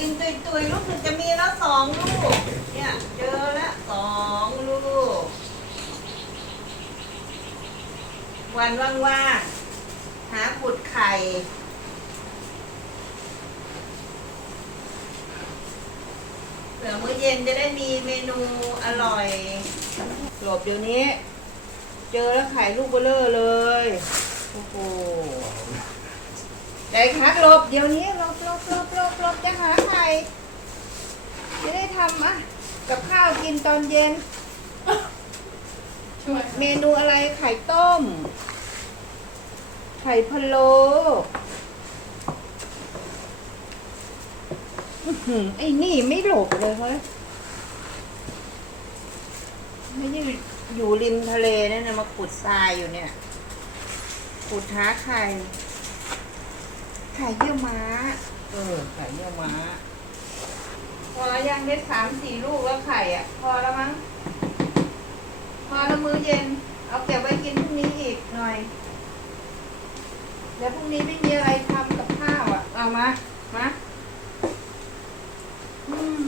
กินตุยตุยลูกหนึ่งจะมีแล้วสองลูก เนี่ยเจอแล้วสองลูก วันว่างๆหาขุดไข่เผื่อมื้อเย็นจะได้มีเมนูอร่อยหลบเดี๋ยวนี้ เจอแล้วไข่ลูกเบลเลอร์เลย โอ้โหใจคักหลบเดี๋ยวนี้หลบหลบหลบ หาไข่จะได้ทำอะ กับข้าวกินตอนเย็น ช่วยเมนูอะไรไข่ต้ม ไข่พะโล้อื้อหือไอ้นี่ไม่หลบเลยเฮ้ย ไม่ได้อยู่ริมทะเลนั่นนะมาขุดทรายอยู่เนี่ย ขุดหาไข่ ไข่เยี่ยวม้า เออ ไข่เยี่ยวม้า พอแล้วยังได้สามสี่ลูกแล้วไข่อะ พอแล้วมั้ง พอแล้วมื้อเย็น เอาเก็บไว้กินพรุ่งนี้อีกหน่อยเดี๋ยวพรุ่งนี้ไม่มีอะไรทำกับข้าวอะ เอามา มา อืม